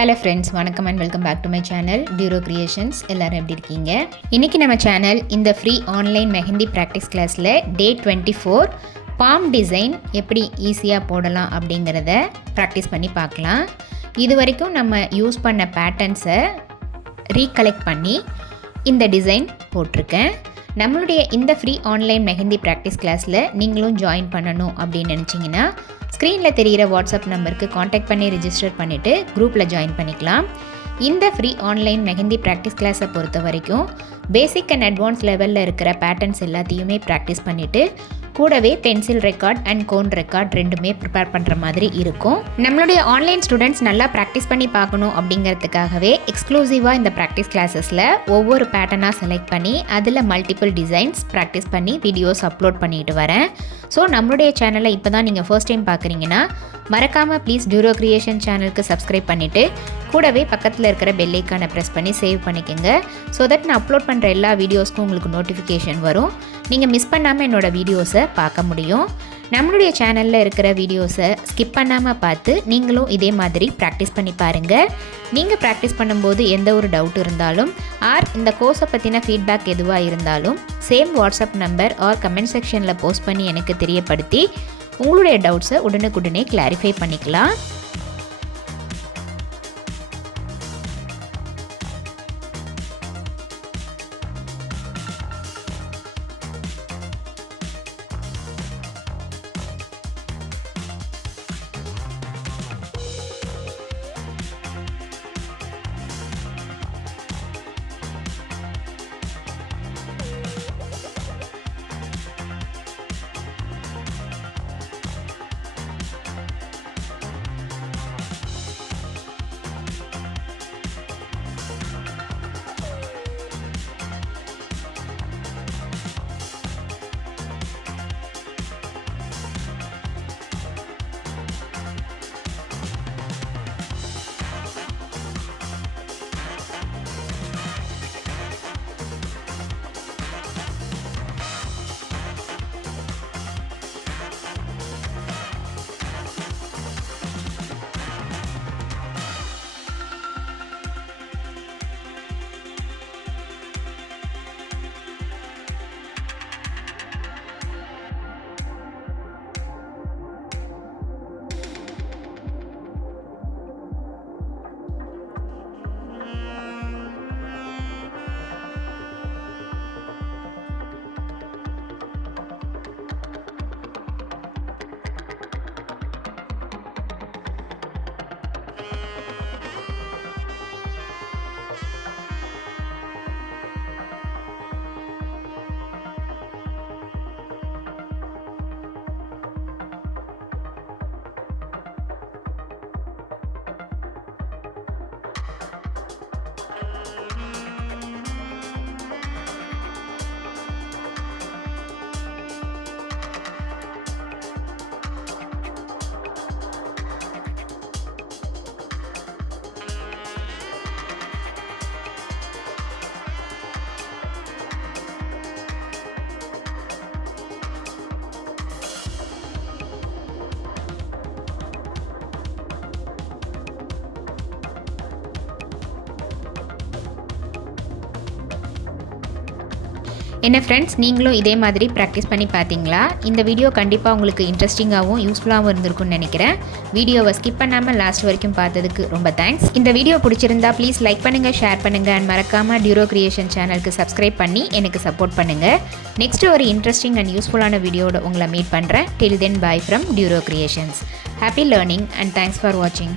Hello friends, வணக்கம் and welcome back to my channel டியூரோ creations. எல்லோரும் எப்படி இருக்கீங்க? இன்றைக்கி நம்ம சேனல் இந்த ஃப்ரீ ஆன்லைன் மெஹந்தி ப்ராக்டிஸ் கிளாஸில் டே 24 பாம் டிசைன் எப்படி ஈஸியாக போடலாம் அப்படிங்கிறத ப்ராக்டிஸ் பண்ணி பார்க்கலாம். இது வரைக்கும் நம்ம யூஸ் பண்ண பேட்டர்ன்ஸை ரீகலெக்ட் பண்ணி இந்த டிசைன் போட்டிருக்கேன். நம்மளுடைய இந்த ஃப்ரீ ஆன்லைன் மெஹந்தி ப்ராக்டிஸ் கிளாஸில் நீங்களும் ஜாயின் பண்ணணும் அப்படின்னு நினச்சிங்கன்னா ஸ்க்ரீனில் தெரிகிற வாட்ஸ்அப் நம்பருக்கு காண்டாக்ட் பண்ணி ரிஜிஸ்டர் பண்ணிவிட்டு குரூப்பில் ஜாயின் பண்ணிக்கலாம். இந்த ஃப்ரீ ஆன்லைன் மெஹந்தி ப்ராக்டிஸ் கிளாஸை பொறுத்த வரைக்கும் பேசிக் அண்ட் அட்வான்ஸ் லெவலில் இருக்கிற பேட்டர்ன்ஸ் எல்லாத்தையுமே ப்ராக்டிஸ் பண்ணிவிட்டு கூடவே pencil record and cone record ரெண்டுமே ப்ரிப்பேர் பண்ணுற மாதிரி இருக்கும். நம்மளுடைய ஆன்லைன் ஸ்டூடெண்ட்ஸ் நல்லா ப்ராக்டிஸ் பண்ணி பார்க்கணும் அப்படிங்கிறதுக்காகவே எக்ஸ்க்ளூசிவாக இந்த ப்ராக்டிஸ் கிளாஸஸில் ஒவ்வொரு பேட்டர்னாக செலக்ட் பண்ணி அதில் மல்டிபிள் டிசைன்ஸ் ப்ராக்டிஸ் பண்ணி வீடியோஸ் அப்லோட் பண்ணிட்டு வரேன். ஸோ நம்மளுடைய சேனலை இப்போ தான் நீங்கள் ஃபர்ஸ்ட் டைம் பார்க்குறீங்கன்னா மறக்காமல் ப்ளீஸ் டியூரோ கிரியேஷன் சேனலுக்கு சப்ஸ்கிரைப் பண்ணிவிட்டு கூடவே பக்கத்தில் இருக்கிற பெல் ஐக்கானை ப்ரெஸ் பண்ணி சேவ் பண்ணிக்கோங்க. ஸோ தட் நான் அப்லோட் பண்ணுற எல்லா வீடியோஸ்க்கும் உங்களுக்கு நோட்டிஃபிகேஷன் வரும். நீங்கள் மிஸ் பண்ணாமல் என்னோடய வீடியோஸை பார்க்க முடியும். நம்மளுடைய சேனலில் இருக்கிற வீடியோஸை ஸ்கிப் பண்ணாமல் பார்த்து நீங்களும் இதே மாதிரி ப்ராக்டிஸ் பண்ணி பாருங்கள். நீங்கள் ப்ராக்டிஸ் பண்ணும்போது எந்த ஒரு டவுட் இருந்தாலும் ஆர் இந்த கோர்ஸை பற்றின ஃபீட்பேக் எதுவாக இருந்தாலும் same WhatsApp number or comment செக்ஷனில் போஸ்ட் பண்ணி எனக்கு தெரியப்படுத்தி உங்களுடைய டவுட்ஸை உடனுக்குடனே கிளாரிஃபை பண்ணிக்கலாம். என்ன ஃப்ரெண்ட்ஸ், நீங்களும் இதே மாதிரி ப்ராக்டிஸ் பண்ணி பார்த்தீங்களா? இந்த வீடியோ கண்டிப்பாக உங்களுக்கு இன்ட்ரெஸ்டிங்காகவும் யூஸ்ஃபுல்லாகவும் இருந்திருக்கும்னு நினைக்கிறேன். வீடியோவை ஸ்கிப் பண்ணாமல் லாஸ்ட் வரைக்கும் பார்த்ததுக்கு ரொம்ப தேங்க்ஸ். இந்த வீடியோ பிடிச்சிருந்தா ப்ளீஸ் லைக் பண்ணுங்கள், ஷேர் பண்ணுங்கள் அண்ட் மறக்காமல் டியூரோ கிரியேஷன் சேனலுக்கு சப்ஸ்கிரைப் பண்ணி எனக்கு சப்போர்ட் பண்ணுங்கள். நெக்ஸ்ட் ஒரு இன்ட்ரெஸ்டிங் அண்ட் யூஸ்ஃபுல்லான வீடியோட உங்களை மீட் பண்ணுறேன். Till then, bye from Duro creations. Happy learning and thanks for வாட்சிங்.